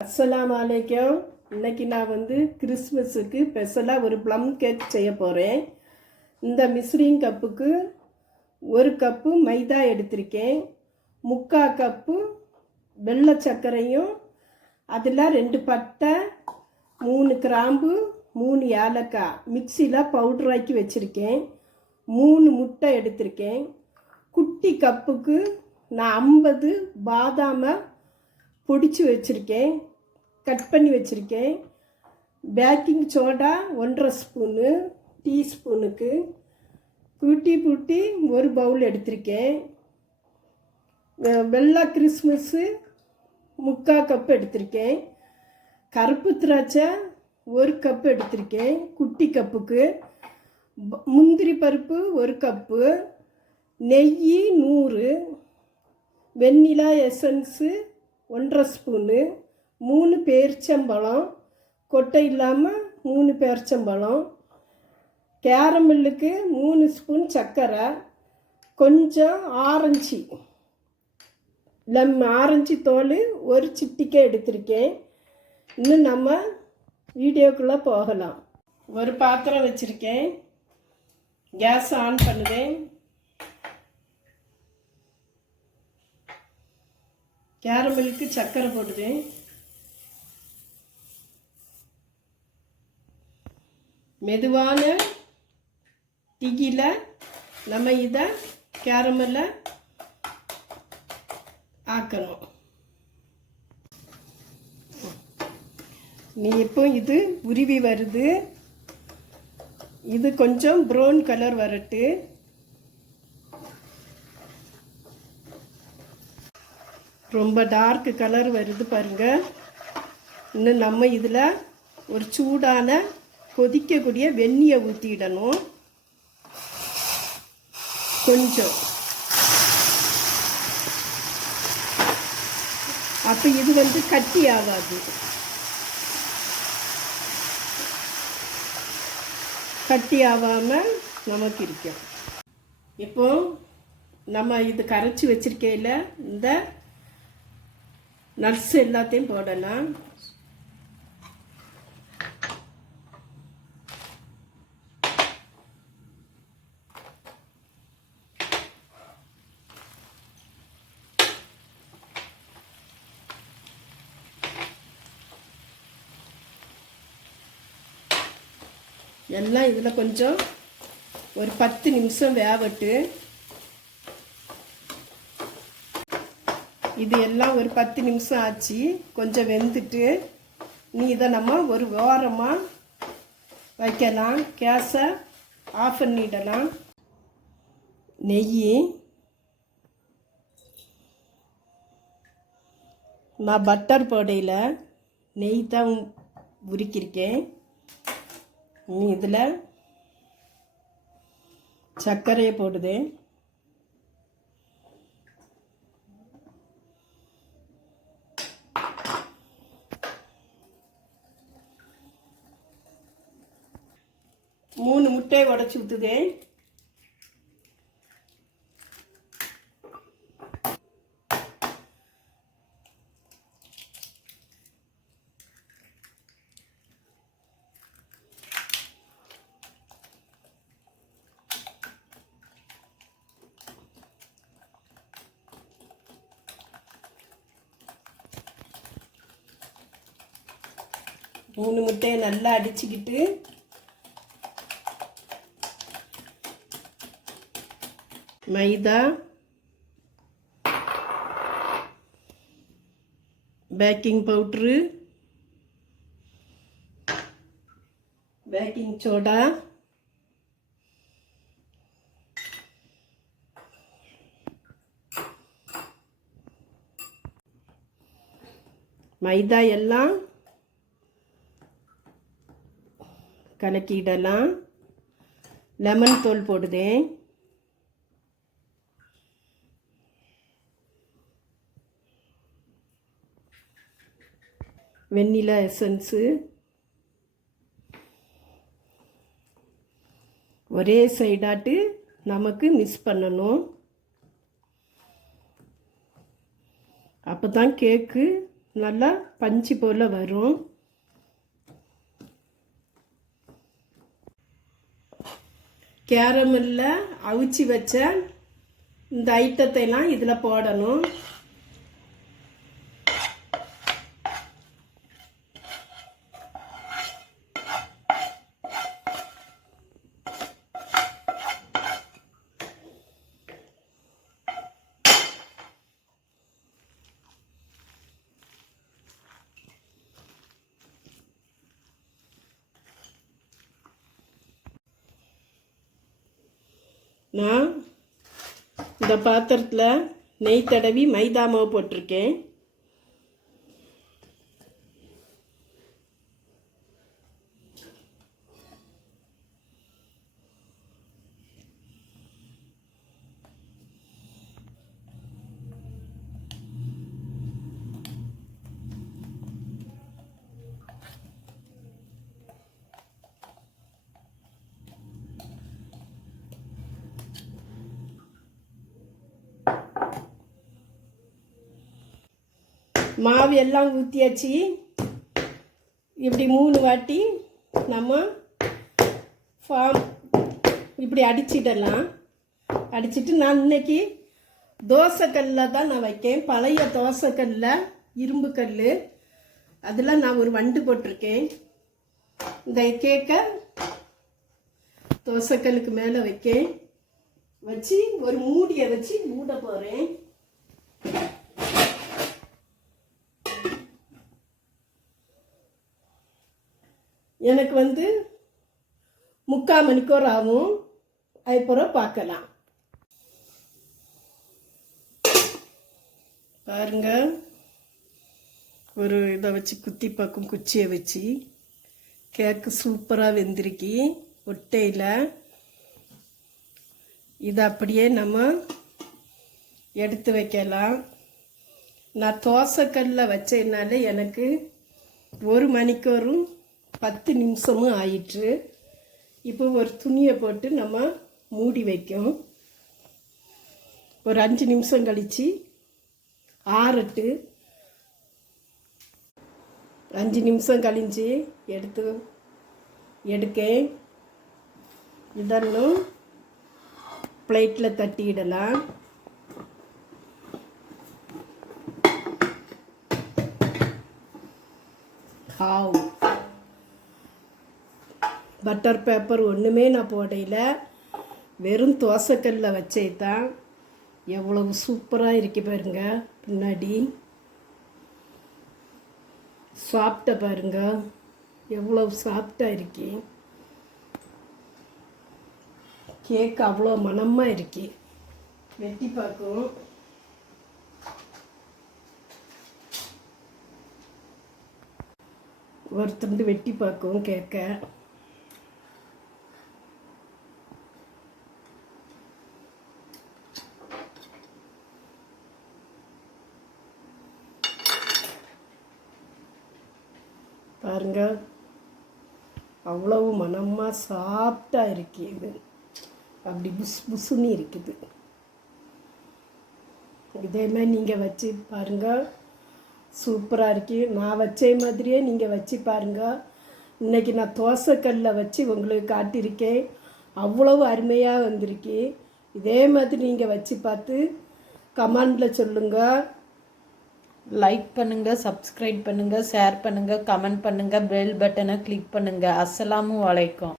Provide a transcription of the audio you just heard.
அஸ்ஸலாமு அலைக்கும். இன்னைக்கு நான் கிறிஸ்மஸுக்கு ஸ்பெஷலாக ஒரு ப்ளம் கேக் செய்ய போகிறேன். இந்த மிஸ்ரிங் கப்புக்கு 1 கப்பு மைதா எடுத்திருக்கேன். 3/4 கப்பு வெள்ளை சர்க்கரையும் அதில் 2 பட்டை 3 கிராம்பு 3 ஏலக்காய் மிக்சியில் பவுட்ராக்கி வச்சுருக்கேன். 3 முட்டை எடுத்திருக்கேன். குட்டி கப்புக்கு நான் 50 பாதாமை பொடிச்சு வச்சுருக்கேன், கட் பண்ணி வச்சுருக்கேன். பேக்கிங் சோடா 1/2 ஸ்பூனு டீஸ்பூனுக்கு பூட்டி 1 பவுல் எடுத்திருக்கேன். வெள்ளை கிறிஸ்மஸ்ஸு 3/4 கப்பு எடுத்திருக்கேன். கருப்பு திராட்சை 1 கப்பு எடுத்திருக்கேன் குட்டி கப்புக்கு. முந்திரி பருப்பு 1 கப்பு, நெய் 100, வெண்ணிலா எசன்ஸு 1/2 ஸ்பூனு, 3 பேரிச்சம்பழம் கொட்டை இல்லாமல் 3 பேரிச்சம்பழம், கேரமில்லுக்கு 3 ஸ்பூன் சர்க்கரை, கொஞ்சம் ஆரஞ்சு தோல் 1 சிட்டிக்கை எடுத்திருக்கேன். இன்னும் நம்ம வீடியோக்குள்ளே போகலாம். ஒரு பாத்திரம் வச்சுருக்கேன். கேஸ் ஆன் பண்ணுவேன். கேரமில்லுக்கு சர்க்கரை போடுவேன். மெதுவான தீயில நம்ம இதை கேரமல்ல ஆக்கணும். இப்போ இது உருவி வருது. இது கொஞ்சம் ப்ரௌன் கலர் வரட்டு. ரொம்ப டார்க் கலர் வருது பாருங்க. இன்னும் நம்ம இதில் ஒரு சூடான கொதிக்கக்கூடிய வெந்நியை ஊற்றிடணும். கொஞ்சம் அப்போ இது கட்டி ஆகாது. கட்டி ஆகாமல் நமக்கு இருக்கும். இப்போ நம்ம இது கரைச்சி வச்சிருக்கையில் இந்த நட்ஸ் எல்லாத்தையும் போடலாம். எல்லாம் இதில் கொஞ்சம் ஒரு 10 நிமிஷம் வேகட்டு. இது எல்லாம் ஒரு 10 நிமிஷம் ஆச்சு. கொஞ்சம் வெந்துட்டு இதை நம்ம ஒரு ஓரமாக வைக்கலாம். கேஸை ஆஃப் பண்ணிடலாம். நெய் நான் பட்டர் போடையில் நெய் தான் உருக்கியிருக்கேன். இதில் சர்க்கரையை போடுதேன். மூணு முட்டையை உடச்சி ஊற்றுதேன். மூணு முட்டையை நல்லா அடிச்சுக்கிட்டு மைதா, பேக்கிங் பவுட்ரு, பேக்கிங் சோடா, மைதா எல்லாம் கலக்கிடலாம். லெமன் தோல் போடுதேன். வெண்ணிலா எசன்ஸு ஒரே சைடாட்டு நமக்கு மிக்ஸ் பண்ணணும். அப்போ தான் கேக்கு நல்லா பஞ்சு போல் வரும். கேரமல்ல அவிச்சு வச்ச இந்த ஐட்டத்தைலாம் இதில் போடணும். நான் இந்த பாத்திரத்தில் நெய் தடவி மைதா மாவு போட்டிருக்கேன். மாவு எல்லாம் ஊற்றியாச்சு. இப்படி 3 வாட்டி நம்ம ஃபார்ம் இப்படி அடிச்சிடலாம். அடிச்சிட்டு நான் இன்னைக்கு தோசைக்கல்லில் தான் நான் வைக்கேன். பழைய தோசைக்கல்லில், இரும்பு கல், அதில் நான் ஒரு வண்டு போட்டிருக்கேன். இந்த கேக்கை தோசைக்கல்லுக்கு மேலே வைக்கேன். வச்சு ஒரு மூடியை வச்சு மூட போகிறேன். எனக்கு 3/4 மணிக்கூர் ஆகும். அதுக்கப்புறம் பார்க்கலாம். பாருங்க, ஒரு இதை வச்சு குத்தி பார்க்கும் குச்சியை வச்சு கேக்கு சூப்பராக வெந்திருக்கி ஒட்டையில். இதை அப்படியே நம்ம எடுத்து வைக்கலாம். நான் தோசைக்கல்லில் வச்சதுனால எனக்கு 1 மணிக்கூரும் 10 நிமிஷமும் ஆயிற்று. இப்போ ஒரு துணியை போட்டு நம்ம மூடி வைக்கும். ஒரு 5 நிமிஷம் கழித்து ஆறட்டு. 5 நிமிஷம் கழிஞ்சு எடுக்கேன். இதெல்லாம் பிளேட்டில் தட்டிடலாம். பட்டர் பேப்பர் ஒன்றுமே நான் போடையில, வெறும் தோசைக்கல்லில் வச்சே தான். எவ்வளவு சூப்பராக இருக்கு பாருங்க. பின்னாடி சாப்பிட்ட பாருங்க, எவ்வளவு சாஃப்டாக இருக்கு. கேக் அவ்வளோ மனமாக இருக்கு. வெட்டி பார்க்கும். ஒரு துண்டு வெட்டி பார்க்கும் கேக்க. பாருங்க, அவ்வளவு மனமாக சாஃப்டாக இருக்கு. இது அப்படி புசுன்னு இருக்குது. இதே மாதிரி நீங்கள் வச்சு பாருங்கள், சூப்பராக இருக்கு. நான் வச்ச மாதிரியே நீங்கள் வச்சு பாருங்கள். இன்றைக்கி நான் தோசைக்கல்லில் வச்சு உங்களுக்கு காட்டியிருக்கேன். அவ்வளவு அருமையாக வந்திருக்கு. இதே மாதிரி நீங்கள் வச்சு பார்த்து கமெண்டில் சொல்லுங்கள். லைக் பண்ணுங்க, சப்ஸ்கிரைப் பண்ணுங்க, ஷேர் பண்ணுங்க, கமெண்ட் பண்ணுங்க, பெல் பட்டனை கிளிக் பண்ணுங்க. அஸ்ஸலாமு அலைக்கும்.